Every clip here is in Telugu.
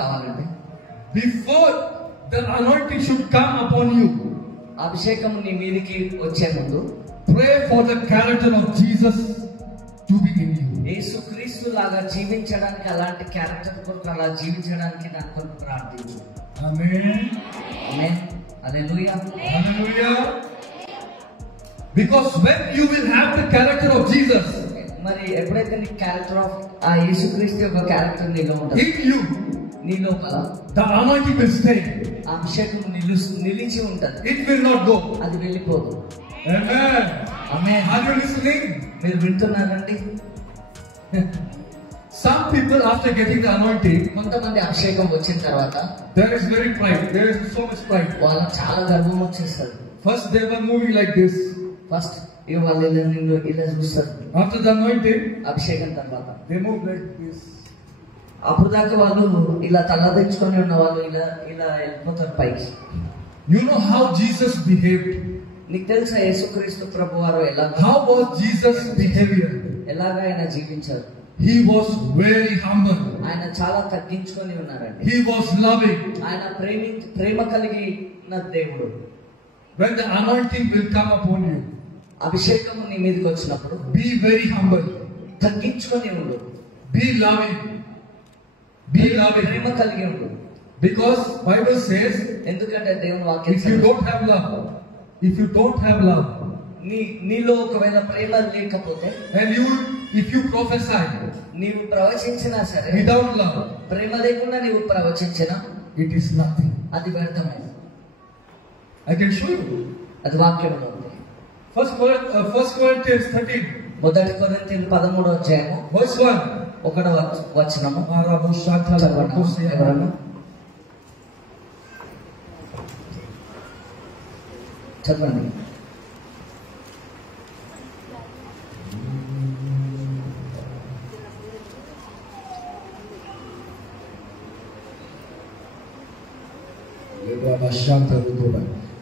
కావాలండి? Before the anointing should come upon you, అభిషేకం నీ మీదకి వచ్చే ముందు pray for the character of Jesus to be in you. యేసుక్రీస్తు లాగా జీవించడానికి, అలాంటి క్యారెక్టర్ కొరకు అలా జీవించడానికి దాని కొరకు ప్రార్థించు. Amen. Amen. Hallelujah. Hallelujah. Because when you will have the character of Jesus, మరి ఎప్పుడైతే నీ క్యారెక్టర్ ఆఫ్ ఆ యేసుక్రీస్తు యొక్క క్యారెక్టర్ నీలో ఉంటుంది, in you, నీ లోపల the anointing will stay. ఆ అభిషేకం నిలిచి ఉంటుంది. It will not go. అది వెళ్ళిపోదు. Amen. Amen. Are you listening? మీరు వింటున్నారండి? Some people after getting the anointing, కొంతమంది అభిషేకం వచ్చిన తర్వాత there is very pride. There is so much pride. వాళ్ళకి చాలా గర్వం వచ్చేస్తుంది. First they were moving like this. First వాళ్ళు ఇలా చూస్తారు. After the anointing, అభిషేకం తర్వాత they move like this. అప్పుడు దాకా వాళ్ళు ఇలా తలదించుకొని ఉన్న వాళ్ళు ఇలా ఇలా వెళ్ళిపోతారు పైకి. You know how Jesus behaved? నీకు తెలుసా యేసుక్రీస్తు ప్రభువారు How was Jesus' behavior? ఎలాగా ఆయన జీవించారు? He was very humble. ఆయన చాలా తగ్గించుకొని ఉన్నారండి. He was loving. ఆయన ప్రేమ కలిగిన దేవుడు. When the anointing will come upon you, అభిషేకం నీ మీదకి వచ్చినప్పుడు be very humble. తగ్గించుకొని ఉండు. Be loving. Be loving. ప్రేమ కలిగి ఉండు. Because Bible says, ఎందుకంటే దేవుని if వాక్యం you don't have love, if you don't have love, నీలో ఒకవేళ ప్రేమ లేకపోతే, and if you prophesy నీవు ప్రవచించినా సరే without love, ప్రేమ లేకుండా నీవు ప్రవచించినా it is nothing. అది వ్యర్థమైనది. I can show you. అది వాక్యంలో ఉంది. First Corinthians 13, మొదటి కొరింథీయులు 13వ అధ్యాయము verse 1. 1వ వచనము. చదవండి. ఎవరన్నా చదవండి.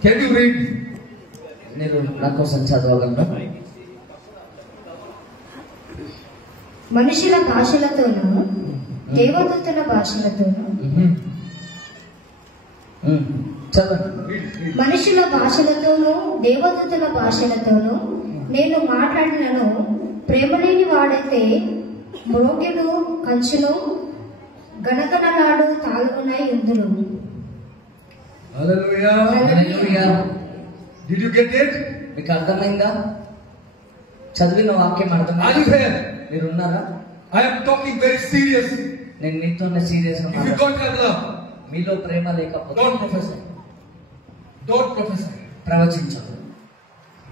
Can you read? మీరు నా కోసం చదవగలరా? మనుషుల భాషలతోనూ దేవదూతల భాషలతోనూ చదవండి. మనుషుల భాషలతోనూ దేవదూతల భాషలతోనూ నేను మాట్లాడినను ప్రేమలేని వాడైతే మ్రోగిడు కంచును గణగణలాడు తాళమునై ఉందును. Hallelujah. Hallelujah. Did you get it? మీకు అర్థమైందా? చదివిన వాక్యం Are అర్థమైందా? you here? మీరు ఉన్నారా? I am talking very serious. నేను నీతోనే సీరియస్ గా If you మాట్లాడుతున్నాను. don't have love, మీలో ప్రేమ లేకపోతే don't prophesy. Don't prophesy. ప్రవచించదు.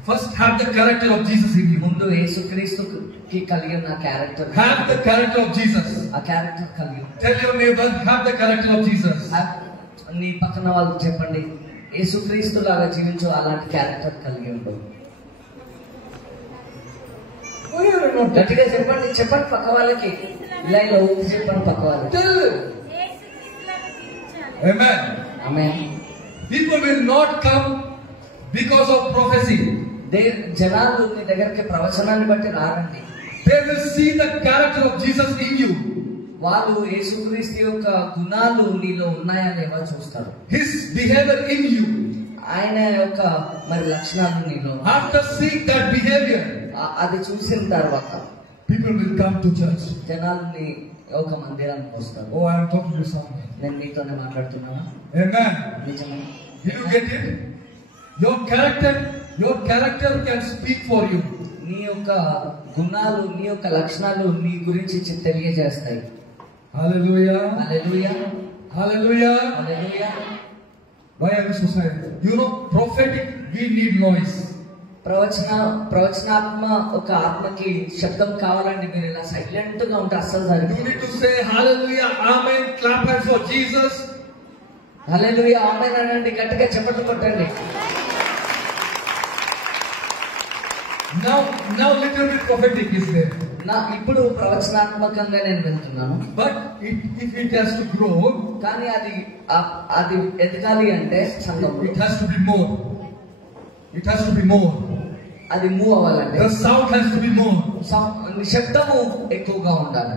First have the character of Jesus in you. ముందు యేసుక్రీస్తుకి కలిగిన character, Have the character of Jesus. ఆ క్యారెక్టర్ కలిగి ఉండాలి. Tell your neighbor, have the character of Jesus. నీ పక్కన వాళ్ళకి చెప్పండి, యేసుక్రీస్తు లాగా జీవించు, అలాంటి క్యారెక్టర్ కలిగి ఉండవు. గట్టిగా చెప్పండి, చెప్పండి పక్క వాళ్ళకి, ఇలా ఇలా ఊపి చెప్పండి పక్క వాళ్ళకి. Tell. Amen. Amen. People will not come because of prophecy. జనాలు నీ దగ్గరికి ప్రవచనాన్ని బట్టి రారండి. They will see the character of Jesus in you. వాళ్ళు యేసుక్రీస్తు యొక్క గుణాలు నీలో ఉన్నాయా లేవా చూస్తారు. His behavior in you. ఆయన యొక్క మరి లక్షణాలు నీలో. After seeing that behavior, అది చూసిన తర్వాత people will come to church. జనాలు నీ ఒక మందిరానికి వస్తారు. Oh, I am talking to someone. నేను నీతోనే మాట్లాడుతున్నానా? Amen. నిజమే. Did you get it? Your character can speak for you. నీ యొక్క గుణాలు, నీ యొక్క లక్షణాలు నీ గురించి తెలియజేస్తాయి. Hallelujah. Hallelujah. Hallelujah. Hallelujah. Why are you so silent? You know, prophetic, we need noise. ప్రవచనాత్మ ఒక ఆత్మకి శబ్దం కావాలండి. మీరు ఇలా సైలెంట్ గా ఉంటే అస్సలు You సరిగ్గా. need to say hallelujah, amen, clap hands for Jesus. హల్లెలూయా, ఆమేన్ అనండి, గట్టిగా చప్పట్లు కొట్టండి. Now little bit prophetic is there. ఇప్పుడు ప్రవచనాత్మకంగా నేను వెళ్తున్నాను. But if it has to grow, కానీ అది ఎదగాలి అంటే it has to be more. It has to be more. అది మూవ్ అవ్వాలండి. The sound has to be more. శబ్దము ఎక్కువగా ఉండాలి.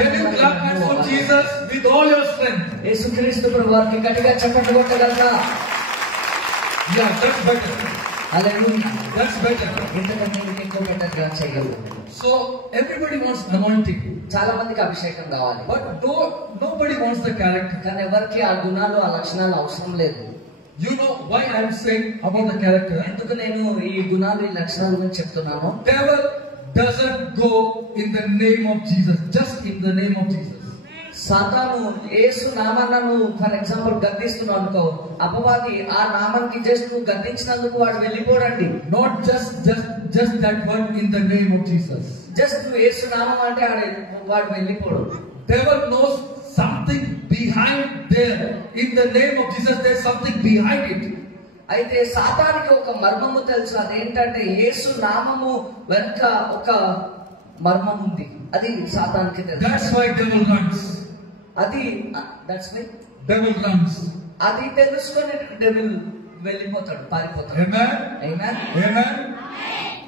Can you clap hands for Jesus with all your strength? యేసుక్రీస్తు ప్రభువారికి గట్టిగా చప్పట్లు కొట్టగలరా? Yeah, that's better. Hallelujah. That's better. ఇంతకంటే ఎక్కువ బెటర్గా చేయగలరు. So everybody wants anointing, చాలా మందికి అభిషేకం కావాలి, but nobody wants the character. కానీ ఎవరికి ఆ గుణాలు ఆ లక్షణాలు అవసరం లేదు. You know why I'm saying about the character? ఎందుకు నేను ఈ గుణాలు ఈ లక్షణాల గురించి చెప్తున్నాను? Devil doesn't go in the name of Jesus, just in the name of Jesus. సాతాను యేసు నామాన్ని ఫర్ ఎగ్జాంపుల్ గద్దిస్తున్నావు అనుకో, అపవాది ఆ నామానికి జస్ట్ నువ్వు గద్దించినందుకు వాడు వెళ్ళిపోడండి. Not just that word in the name of Jesus. Just నువ్వు యేసు నామం అంటే వాడు వెళ్ళిపోడు. Devil knows something behind there. In the name of Jesus, there's something behind it. అయితే సాతానికి ఒక మర్మము తెలుసు, అదేంటంటే యేసు నామము వెనుక ఒక మర్మం ఉంది, అది సాతానికి తెలుసు. That's why devil runs. అది దట్స్ మై Devil runs. అది తెలుసుకొని డెవిల్ వెళ్ళిపోతాడు, పారిపోతాడు. Amen. Amen. Amen.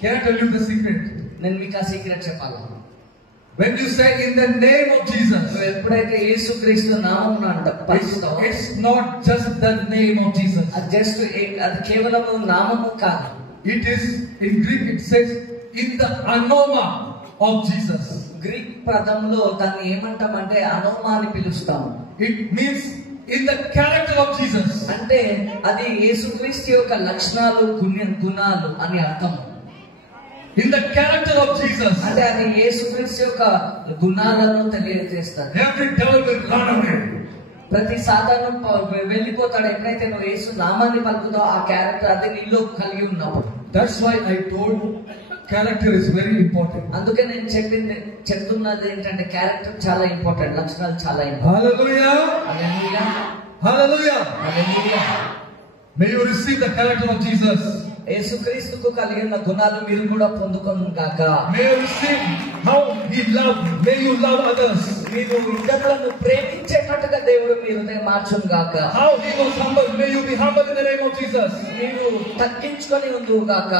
Can I tell you the secret? నేను మీకు ఆ సీక్రెట్ చెప్పాలి. When you say in the name of Jesus, నువ్వు ఎప్పుడైతే యేసుక్రీస్తు నామమున పలుకుతావో, it's not just the name of Jesus. అది జస్ట్ అది కేవలం నామము కాదు. It is in Greek. It says in the anoma of Jesus. Greek పదంలో దాన్ని ఏమంటామంటే అనోమా అని పిలుస్తాము. It means in the character of Jesus. అంటే అది యేసుక్రీస్తు యొక్క లక్షణాలు గుణాలు అని అర్థం. In the character of Jesus. అంటే అది యేసుక్రీస్తు యొక్క గుణాలను తెలియజేస్తారు. Every devil will run away. ప్రతి సాధారణ వెళ్ళిపోతాడు ఎప్పుడైతే నువ్వు యేసు నామాన్ని పలుకుతావు, ఆ క్యారెక్టర్ అది నీలో కలిగి ఉన్నప్పుడు. That's why I told character is very important. అందుకే నేను చెప్తున్నది ఏంటంటే క్యారెక్టర్ చాలా ఇంపార్టెంట్, లక్షణాలు చాలా important. Hallelujah. Hallelujah. Hallelujah. Hallelujah. May you receive the character of Jesus. యేసుక్రీస్తుకు కలిగిన గుణాలు మీరు కూడా పొందుకొను గాక. May you receive how he loved. May you love others. మీరు ఇతరులను ప్రేమించేటట్టుగా దేవుడు మీ హృదయం మార్చును గాక. How he was humble. May you be humble in the name of Jesus. మీరు తగ్గించుకొని ఉందువు గాక.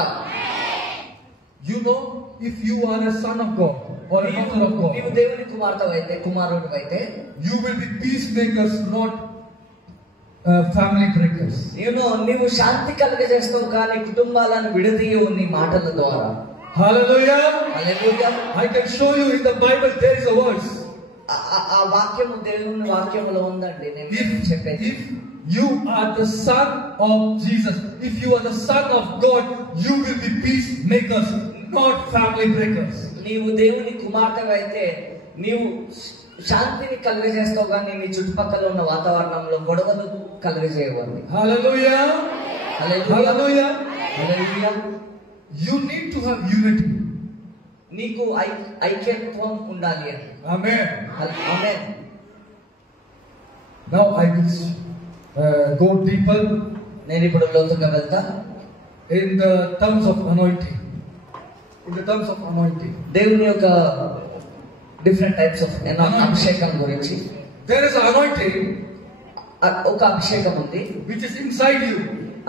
You know, if you are a son of God or a daughter of నీవు God, దేవుని కుమారుడు అయితే you will be peacemakers, not family breakers. నీవు శాంతి కలుగజేస్తావు కానీ కుటుంబాలను విడదీయవు నీ మాటల ద్వారా. Hallelujah. Hallelujah. I can show you in the Bible there is a verse. ఆ వాక్యము దేవుని వాక్యములో ఉందండి. నేను చెప్పేది, If you are the son of Jesus, if you are the son of God, you will be peacemakers, not family breakers. నీవు దేవుని కుమార్తె అయితే నీవు శాంతిని కలుగజేస్తావు కానీ నీ చుట్టుపక్కల ఉన్న వాతావరణంలో గొడవలు కలుగజేయవాలి. Hallelujah. Hallelujah. Hallelujah. You need to have unity. నీకు ఐక్యత్వం ఉండాలి అని. Amen. Amen. Now I will go deeper నేను ఇప్పుడు లోతుగా వెళ్తా. in the terms of anointing. In the terms of anointing. దేవుని యొక్క డిఫరెంట్ టైప్స్ ఆఫ్ అభిషేకం గురించి. There is anointing ఒక అభిషేకం ఉంది which is inside you.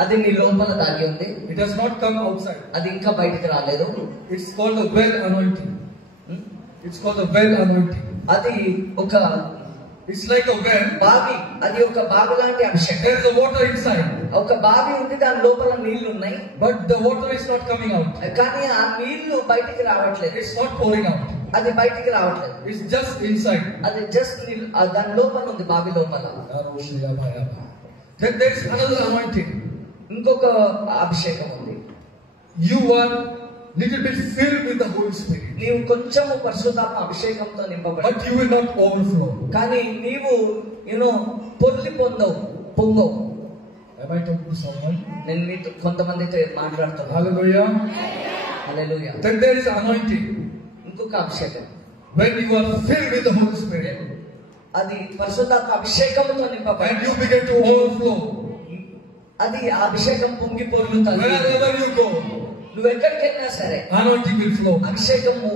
అది నీ లోపల దాగి ఉంది. It has not come outside. అది ఇంకా బయటికి రాలేదు. It's called the well anointing. It's called the well anointing. అది ఒక It's like a well. బావి, అది ఒక బావి లాంటి అభిషేకం. There is a water inside. ఒక బావి ఉంది, దాని లోపల నీళ్లు ఉన్నాయి, But the water is not coming out. కానీ ఆ నీళ్లు బయటికి రావట్లేదు. It's not pouring out. అది బయటికి రావట్లేదు. It's just inside. అది జస్ట్ దాని లోపల ఉంది, బావి లోపల. Then there is another anointing. ఇంకొక అభిషేకం ఉంది. You are little bit filled with the Holy Spirit. నీవు కొంచెము పరిశుద్ధాత్మ అభిషేకంతో నింపబడి, But you will not overflow. కానీ నీవు పొర్లి పొంగవు. Am I talking to someone? నేను మీతో కొంతమందితో మాట్లాడుతున్నాను. Hallelujah. Hallelujah. Then there is anointing. ఇంకొక అభిషేకం, When you are filled with the Holy Spirit అది పరిశుద్ధాత్మ అభిషేకంతో నింపబడి, and you begin to overflow. అది ఆ అభిషేకం పొంగి పొర్లుతుంది. Wherever you go, నువ్వు ఎక్కడికి వెళ్ళినా సరే anointing will flow. అభిషేకము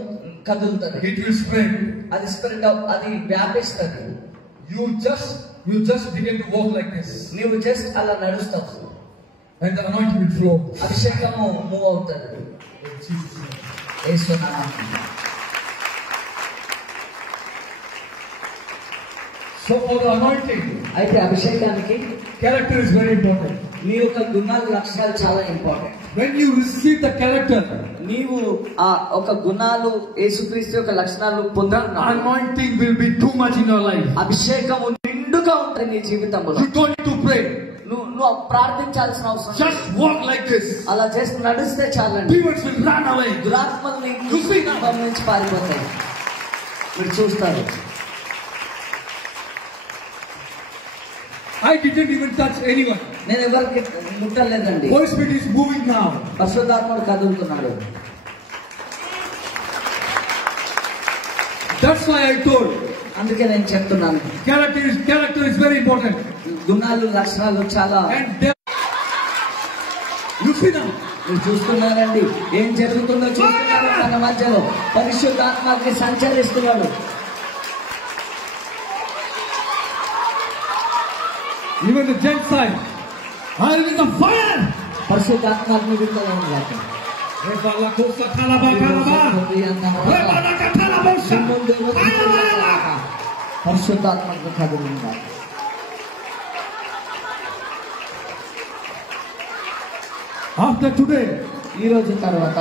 కదులుతుంది. It will spread. అది స్ప్రెడ్ అది వ్యాపిస్తుంది. You just begin to walk like this, నీవు జస్ట్ అలా నడుస్తావు, and the anointing will flow. అభిషేకము మూవ్ అవుతుంది. In Jesus' name. యేసు నామమున. So for the anointing, అయితే అభిషేకానికి character is very important. నీ యొక్క గుణాలు లక్షణాలు చాలా important. When you receive the character, నీవు ఆ ఒక గుణాలు యేసుక్రీస్తు యొక్క లక్షణాలు the పొందుతున్నావు. anointing will be too much in your life. అభిషేకము నిండుగా ఉంటుంది నీ జీవితంలో. You don't need to pray. నువ్వు ప్రార్థించాల్సిన అవసరం లేదు. Just walk like this. అలా చేసి నడిస్తే చాలండి. Demons will run away. దురాత్మలు నీ కుటుంబం నుంచి పారిపోతాయి. మీరు చూస్తారు. I didn't even touch anyone. నేను ఎవరికి ముట్టలేదండి. Holy Spirit is moving now. పరిశుద్ధాత్ముడు కదులుతున్నాడు. That's why I told. అందుకే నేను చెప్తున్నాను. Character is very important. గుణాలు లక్షణాలు చాలా. And you see now. మీరు చూస్తున్నారండి ఏం జరుగుతుందో చూస్తున్నారు. మన మధ్యలో పరిశుద్ధాత్మకి సంచరిస్తున్నాడు. Even the gent side, I am in the fire. పరిశుద్ధాత్మని విడుదల ఉండాలి. పరిశుద్ధాత్మకు కదులు ఉండాలి. After today, ఈ రోజు తర్వాత